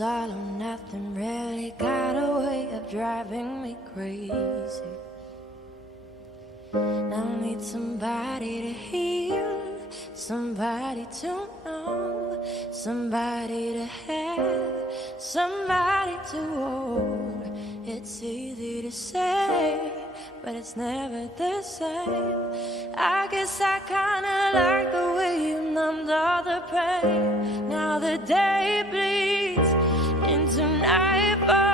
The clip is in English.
This all or nothing really got a way of driving me crazy. I need somebody to heal, somebody to know, somebody to have, somebody to hold. It's easy to say, but it's never the same. I guess I kinda like the way you numbed all the pain. Now the day bleeds into nightfall.